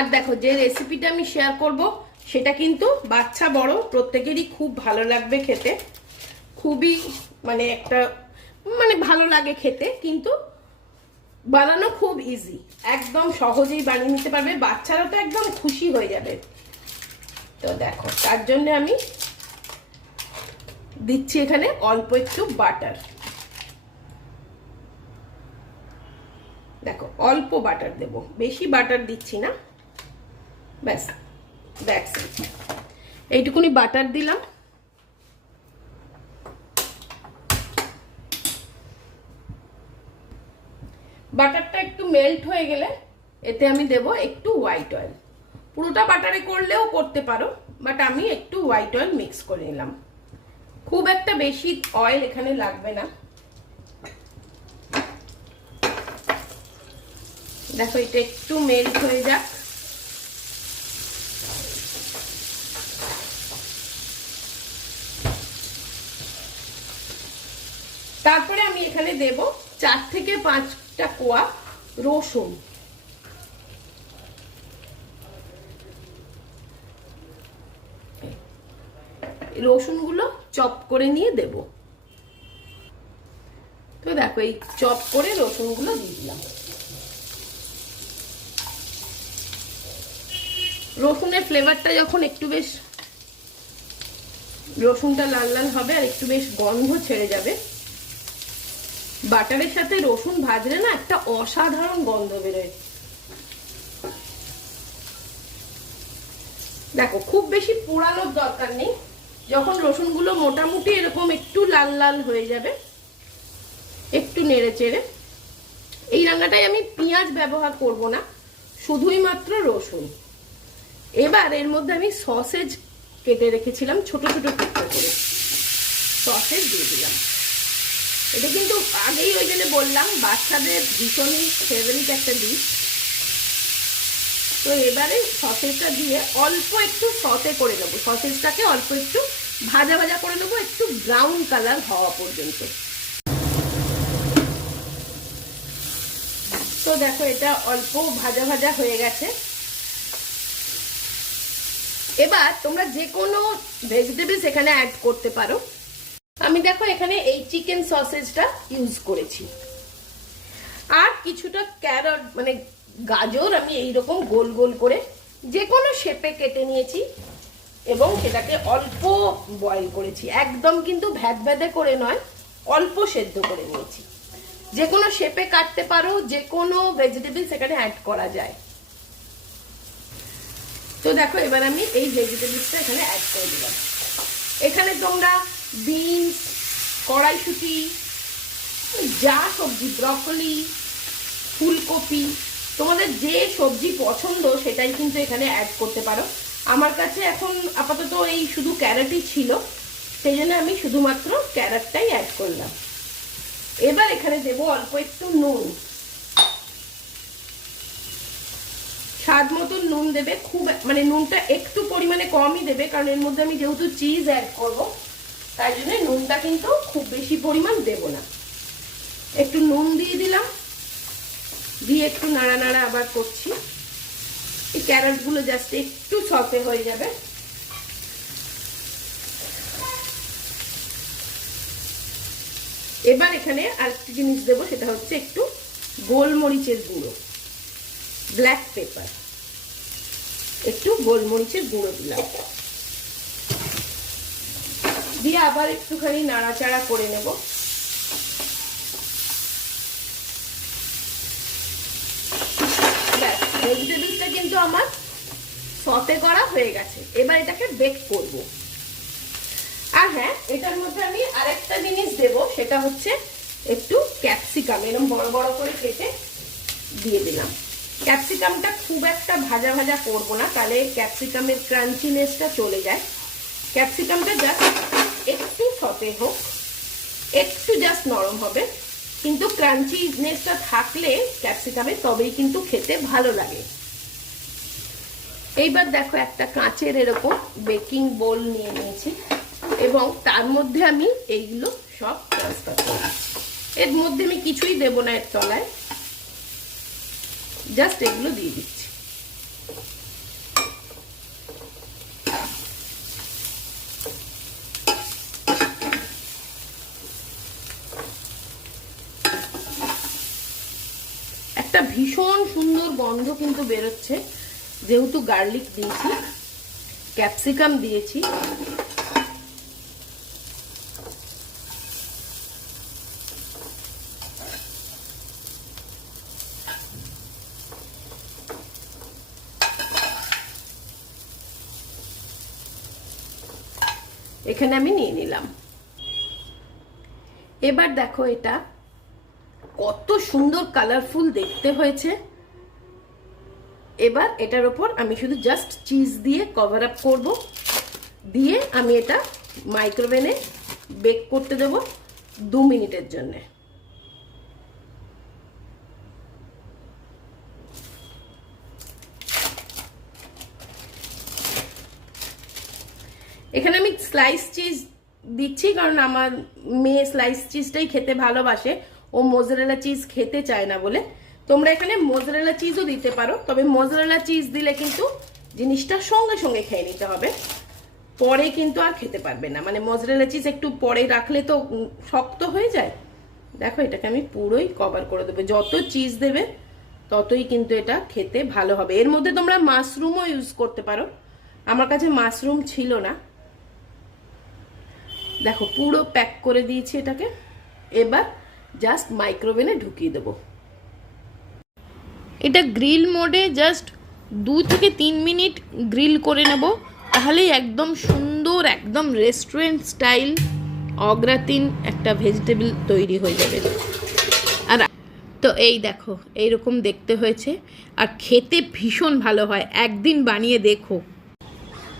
আর দেখো, যে রেসিপিটা আমি শেয়ার করব, সেটা কিন্তু বাচ্চা বড়, প্রত্যেকেরই খুব ভালো লাগবে খেতে। খুবই মানে একটা মানে ভালো লাগে খেতে, কিন্তু বানানো খুব ইজি একদম সহজেই বানিয়ে নিতে পারবে, বাচ্চারা তো একদম খুশি হয়ে যাবে। তো দেখো, তার জন্য আমি দিচ্ছি এখানে অল্প একটু বাটার দেখো, অল্প বাটার দেব, বেশি বাটার দিচ্ছি না। ব্যাস ব্যাস এইটুকুনি বাটার দিলাম। বাটারটা একটু মেল্ট হয়ে গেলে এতে আমি দেব একটু হোয়াইট অয়েল পুরোটা বাটারে করলেও করতে পারো বাট আমি একটু হোয়াইট অয়েল মিক্স করে নিলাম। খুব একটা বেশি অয়েল এখানে লাগবে না। দেখো, এটা একটু মেল্ট হয়ে যাক। তারপরে আমি এখানে দেব চার থেকে পাঁচটা কোয়া রসুন। রসুনগুলো চপ করে নিয়ে দেব। তো দেখো, এই চপ করে রসুনগুলো দিয়ে দিলাম। রসুনের ফ্লেভারটা যখন একটু বেশ, রসুনটা লাল লাল হবে আর একটু বেশ গন্ধ ছেড়ে যাবে বাটারের সাথে রসুন ভাজলে না একটা অসাধারণ গন্ধ বেরোয়। দেখো, খুব বেশি পোড়ানোর দরকার নেই। যখন রসুনগুলো মোটামুটি এরকম একটু লাল লাল হয়ে যাবে, একটু নেড়ে চেড়ে। এই রান্নাটায় আমি পেঁয়াজ ব্যবহার করব না, শুধুই মাত্র রসুন। এবার এর মধ্যে আমি সসেজ কেটে রেখেছিলাম, ছোট ছোট টুকরো করে। সসেজ দিয়ে দিলাম। এটা কিন্তু আগেই ওই জন্য বললাম, বাচ্চাদের ভীষণই ফেভারিট একটা ডিশ তো এবারে সসেজটা দিয়ে অল্প একটু সতে করে নেব। সসেজটাকে অল্প একটু ভাজা ভাজা করে নেব, একটু ব্রাউন কালার হওয়া পর্যন্ত। তো দেখো এটা অল্প ভাজা ভাজা হয়ে গেছে। এবার তোমরা যে কোনো ভেজিটেবলস এখানে অ্যাড করতে পারো। আমি দেখো এখানে এই চিকেন সসেজটা ইউজ করেছি। আর কিছুটা ক্যারট মানে গাজর আমি এই রকম গোল গোল করে যে কোনো শেপে কেটে নিয়েছি এবং সেটাকে অল্প বয়েল করেছি। একদম কিন্তু ভ্যাদ ভ্যাদে করে নয়, অল্প সেদ্ধ করে নিয়েছি। যে কোনো শেপে কাটতে পারো যে কোনো ভেজিটেবল সেখানে অ্যাড করা যায়। তো দেখো, এবার আমি এই ভেজিটেবলসটা এখানে অ্যাড করে দিলাম। এখানে তোমরা বিনস, কড়াইশুটি, যা সবজি, ব্রকলি, ফুলকপি, তোমাদের যে সবজি পছন্দ সেটাই কিন্তু এখানে অ্যাড করতে পারো। আমার কাছে এখন আপাতত এই শুধু ক্যারেটই ছিল, সেই জন্য আমি শুধুমাত্র ক্যারেটটাই অ্যাড করলাম। এবার এখানে দেবো অল্প একটু নুন। স্বাদ মতন নুন দেবে, খুব মানে নুনটা একটু পরিমাণে কমই দেবে, কারণ এর মধ্যে আমি যেহেতু চিজ অ্যাড করব তাই জন্য নুনটা কিন্তু খুব বেশি পরিমাণ দেব না। একটু নুন দিয়ে দিলাম, দিয়ে একটু নাড়া নাড়া আবার করছি। এই ক্যারটগুলো জাস্ট একটু সফে হয়ে যাবে। এবার এখানে আরেকটি জিনিস দেবো, সেটা হচ্ছে একটু গোলমরিচের গুঁড়ো ব্ল্যাক পেপার একটু গোলমরিচের গুঁড়ো দিলাম। দিয়ে আবার একটুখানি নাড়াচাড়া করে নেব। ভেজিটেবলসটা কিন্তু আমার সতে করা হয়ে গেছে। এবার এটাকে বেক করব। আর হ্যাঁ এটার মধ্যে আমি আরেকটা জিনিস দেব, সেটা হচ্ছে একটু ক্যাপসিকাম এরকম বড় বড় করে কেটে দিয়ে দিলাম। ক্যাপসিকামটা খুব একটা ভাজা ভাজা করব না, তাহলে ক্যাপসিকামের ক্রাঞ্চিনেসটা চলে যায়। ক্যাপসিকামটা জাস্ট একটু সতে হোক, একটু জাস্ট নরম হবে, কিন্তু ক্রাঞ্চিনেসটা থাকলে ক্যাপসিকামে তবেই কিন্তু খেতে ভালো লাগে। এইবার দেখো একটা কাঁচের এরকম বেকিং বোল নিয়ে নিয়েছি এবং তার মধ্যে আমি এইগুলো সব ট্রান্সফার করছি এর মধ্যে আমি কিছুই দেবো না এর তলায় জাস্ট এগুলো দিয়ে দিচ্ছি। একটা ভীষণ সুন্দর গন্ধ কিন্তু বেরোচ্ছে। যেহেতু গার্লিক দিয়েছি, ক্যাপসিকাম দিয়েছি। এখানে আমি নিয়ে নিলাম। এবার দেখো এটা কত সুন্দর কালারফুল দেখতে হয়েছে। এবার এটার ওপর আমি শুধু জাস্ট চিজ দিয়ে কভার আপ করব। দিয়ে আমি এটা মাইক্রোওভেনে বেক করতে দেব দু মিনিটের জন্য। এখানে আমি স্লাইস চিজ দিচ্ছি, কারণ আমার মেয়ে স্লাইস চিজটাই খেতে ভালোবাসে। ও মোজারেলা চিজ খেতে চায় না বলে, তোমরা এখানে মোজারেলা চিজও দিতে পারো, তবে মোজারেলা চিজ দিলে কিন্তু জিনিসটা সঙ্গে সঙ্গে খেয়ে নিতে হবে। পরে কিন্তু আর খেতে পারবে না। মানে মোজারেলা চিজ একটু পরে রাখলে তো শক্ত হয়ে যায়। দেখো, এটাকে আমি পুরোই কভার করে দেবো। যত চিজ দেবে, ততই কিন্তু এটা খেতে ভালো হবে। এর মধ্যে তোমরা মাশরুমও ইউজ করতে পারো। আমার কাছে মাশরুম ছিল না। দেখো, পুরো প্যাক করে দিয়েছি এটাকে। এবার জাস্ট মাইক্রোওভেনে ঢুকিয়ে দেবো। এটা গ্রিল মোডে জাস্ট দু থেকে তিন মিনিট গ্রিল করে নেব। তাহলেই একদম সুন্দর, একদম রেস্টুরেন্ট স্টাইল অগ্রাতিন একটা ভেজিটেবল তৈরি হয়ে যাবে। আর তো এই দেখো, এইরকম দেখতে হয়েছে। আর খেতে ভীষণ ভালো হয়। একদিন বানিয়ে দেখো।